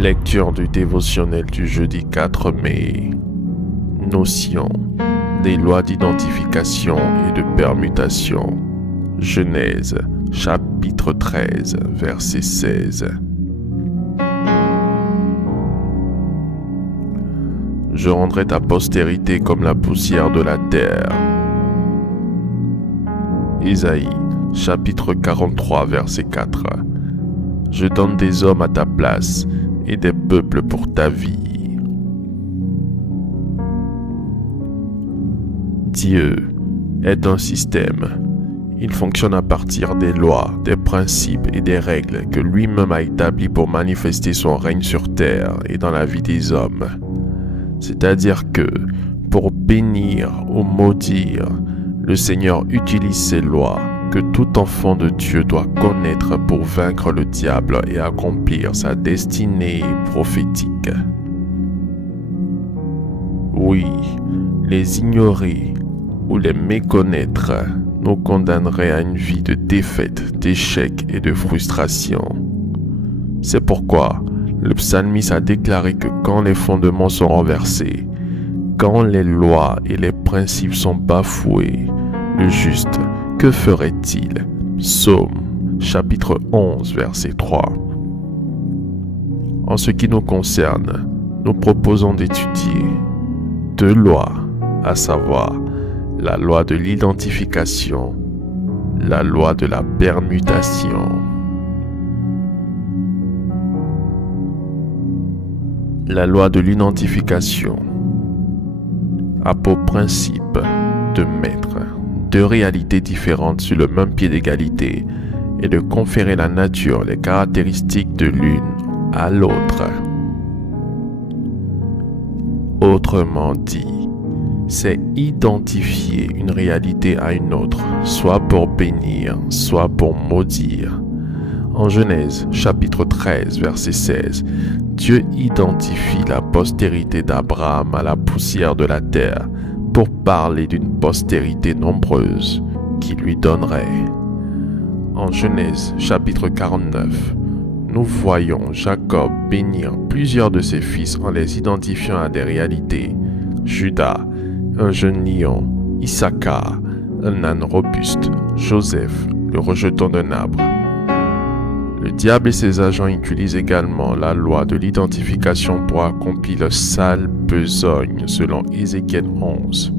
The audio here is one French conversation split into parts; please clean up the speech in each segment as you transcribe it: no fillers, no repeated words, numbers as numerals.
Lecture du dévotionnel du jeudi 4 mai. Notion des lois d'identification et de permutation. Genèse, chapitre 13, verset 16. Je rendrai ta postérité comme la poussière de la terre. Ésaïe, chapitre 43, verset 4. Je donne des hommes à ta place et des peuples pour ta vie. Dieu est un système. Il fonctionne à partir des lois, des principes et des règles que lui-même a établis pour manifester son règne sur terre et dans la vie des hommes. C'est-à-dire que, pour bénir ou maudire, le Seigneur utilise ces lois que tout enfant de Dieu doit connaître pour vaincre le diable et accomplir sa destinée prophétique. Oui, les ignorer ou les méconnaître nous condamnerait à une vie de défaite, d'échec et de frustration. C'est pourquoi le psalmiste a déclaré que quand les fondements sont renversés, quand les lois et les principes sont bafoués, le juste, que ferait-il? Psaume, chapitre 11, verset 3. En ce qui nous concerne, nous proposons d'étudier deux lois, à savoir la loi de l'identification, la loi de la permutation. La loi de l'identification a pour principe de mettre deux réalités différentes sur le même pied d'égalité et de conférer la nature, les caractéristiques de l'une à l'autre. Autrement dit, c'est identifier une réalité à une autre, soit pour bénir, soit pour maudire. En Genèse, chapitre 13, verset 16, Dieu identifie la postérité d'Abraham à la poussière de la terre pour parler d'une postérité nombreuse qui lui donnerait. En Genèse, chapitre 49, nous voyons Jacob bénir plusieurs de ses fils en les identifiant à des réalités. Judas, un jeune lion, Issachar, un âne robuste, Joseph, le rejeton d'un arbre. Le diable et ses agents utilisent également la loi de l'identification pour accomplir le sale besogne selon Ézéchiel 11.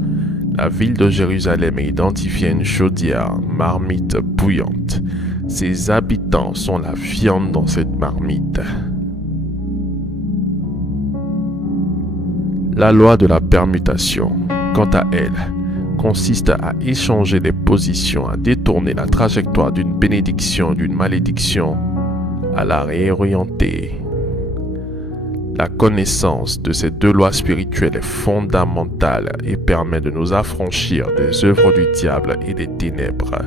La ville de Jérusalem est identifiée à une chaudière, marmite bouillante. Ses habitants sont la viande dans cette marmite. La loi de la permutation, quant à elle, consiste à échanger les positions, à détourner la trajectoire d'une bénédiction, d'une malédiction, à la réorienter. La connaissance de ces deux lois spirituelles est fondamentale et permet de nous affranchir des œuvres du diable et des ténèbres.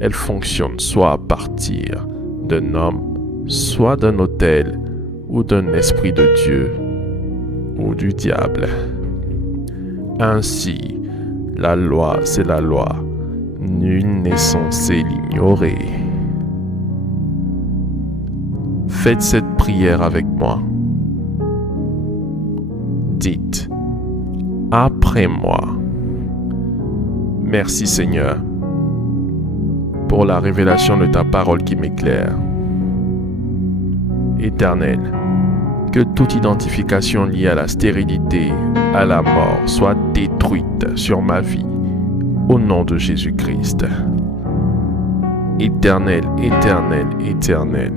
Elle fonctionne soit à partir d'un homme, soit d'un autel ou d'un esprit de Dieu ou du diable. Ainsi, la loi, c'est la loi. Nul n'est censé l'ignorer. Faites cette prière avec moi. Dites, après moi. Merci Seigneur pour la révélation de ta parole qui m'éclaire. Éternel, que toute identification liée à la stérilité, à la mort, soit détruite sur ma vie, au nom de Jésus-Christ. Éternel, éternel, éternel,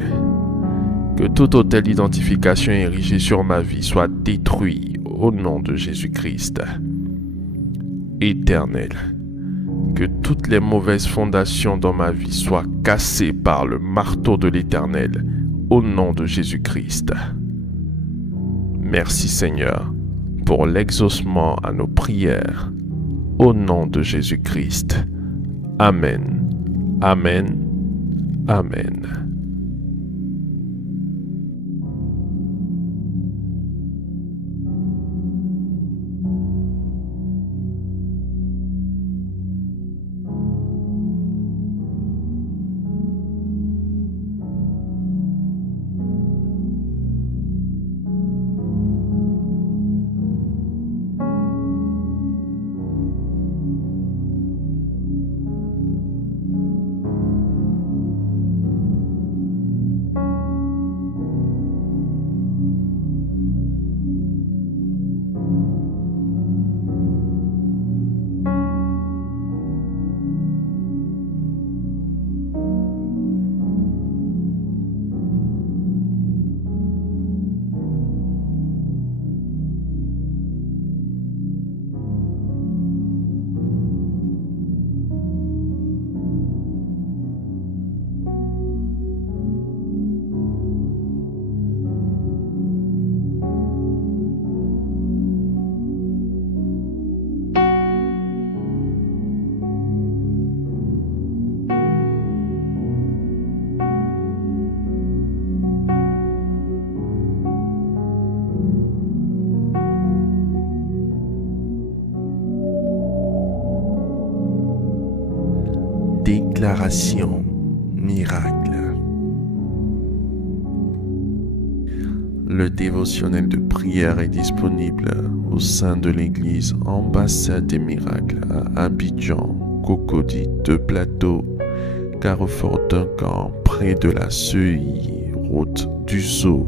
que tout autel d'identification érigé sur ma vie soit détruit au nom de Jésus-Christ. Éternel, que toutes les mauvaises fondations dans ma vie soient cassées par le marteau de l'Éternel au nom de Jésus-Christ. Merci Seigneur pour l'exaucement à nos prières au nom de Jésus-Christ. Amen. Amen. Amen. Déclaration miracle. Le dévotionnel de prière est disponible au sein de l'église Ambassade des Miracles à Abidjan, Cocody, 2 Plateaux, Carrefour Duncan, près de la Seuilly, route du Zoo.